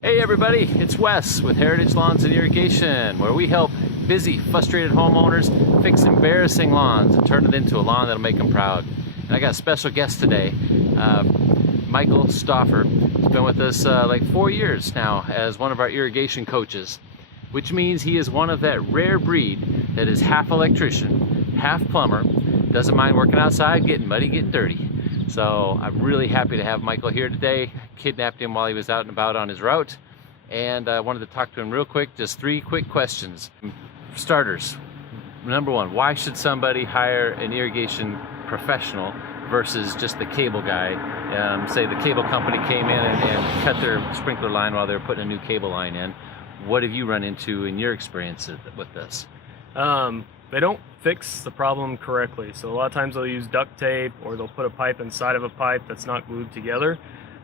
Hey everybody, it's Wes with Heritage Lawns and Irrigation, where we help busy, frustrated homeowners fix embarrassing lawns and turn it into a lawn that'll make them proud. And I got a special guest today, Michael Stauffer. He's been with us like 4 years now as one of our irrigation coaches, which means he is one of that rare breed that is half electrician, half plumber, doesn't mind working outside, getting muddy, getting dirty. So I'm really happy to have Michael here today. Kidnapped him while he was out and about on his route, and I wanted to talk to him real quick. Just 3 quick questions. For starters, number one, why should somebody hire an irrigation professional versus just the cable guy? Say the cable company came in and cut their sprinkler line while they were putting a new cable line in. What have you run into in your experience with this? They don't fix the problem correctly. So a lot of times they'll use duct tape, or they'll put a pipe inside of a pipe that's not glued together.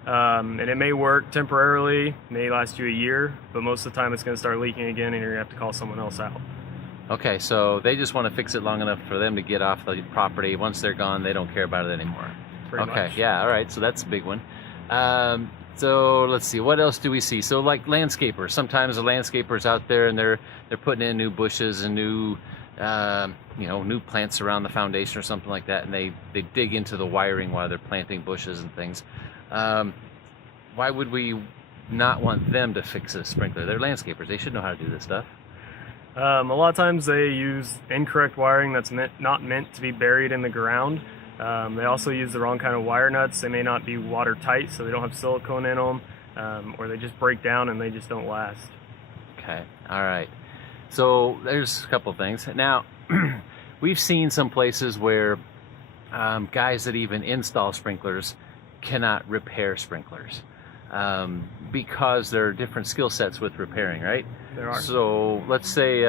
And it may work temporarily, may last you a year, but most of the time it's going to start leaking again and you're going to have to call someone else out. Okay, so they just want to fix it long enough for them to get off the property. Once they're gone, they don't care about it anymore. Pretty much. Yeah, all right, so that's a big one. So let's see, what else do we see? So like landscapers, sometimes the landscapers out there and they're putting in new bushes and new new plants around the foundation or something like that, and they dig into the wiring while they're planting bushes and things. Why would we not want them to fix a sprinkler? They're landscapers, they should know how to do this stuff. A lot of times they use incorrect wiring that's not meant to be buried in the ground. They also use the wrong kind of wire nuts. They may not be watertight, so they don't have silicone in them, or they just break down and they just don't last. Okay, all right. So there's a couple things. Now, we've seen some places where guys that even install sprinklers cannot repair sprinklers because there are different skill sets with repairing, right? There are. So let's say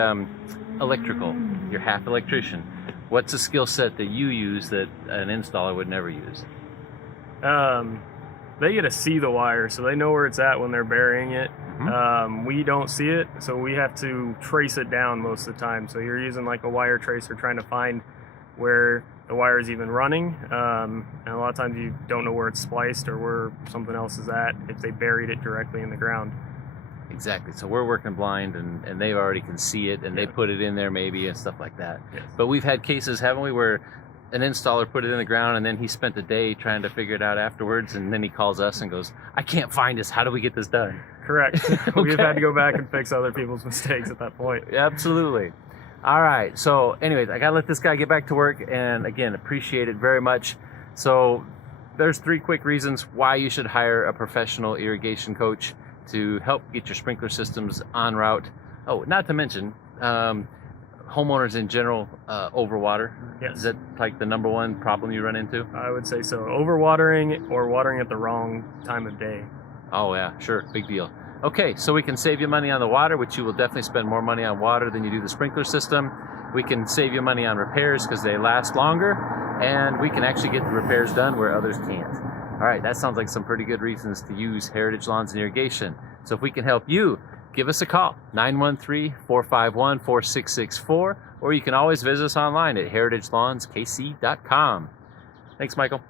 electrical, you're half electrician. What's a skill set that you use that an installer would never use? They get to see the wire, so they know where it's at when they're burying it. We don't see it, so we have to trace it down most of the time. So you're using like a wire tracer trying to find where the wire is even running, and a lot of times you don't know where it's spliced or where something else is at if they buried it directly in the ground. Exactly. So we're working blind, and they already can see it, and they put it in there maybe and stuff like that. Yes. But we've had cases, haven't we, where an installer put it in the ground and then he spent a day trying to figure it out afterwards, and then he calls us and goes, I can't find this, how do we get this done? Correct. Okay. We've had to go back and fix other people's mistakes at that point. Absolutely. All right, so anyways, I gotta let this guy get back to work, and again, appreciate it very much. So there's 3 quick reasons why you should hire a professional irrigation coach to help get your sprinkler systems en route. Oh, not to mention homeowners in general overwater. Yes. Is that like the number one problem you run into? I would say so. Overwatering or watering at the wrong time of day. Oh yeah, sure, big deal. Okay, so we can save you money on the water, which you will definitely spend more money on water than you do the sprinkler system. We can save you money on repairs because they last longer, and we can actually get the repairs done where others can't. All right, that sounds like some pretty good reasons to use Heritage Lawns and Irrigation. So if we can help you, give us a call, 913-451-4664, or you can always visit us online at heritagelawnskc.com. Thanks, Michael.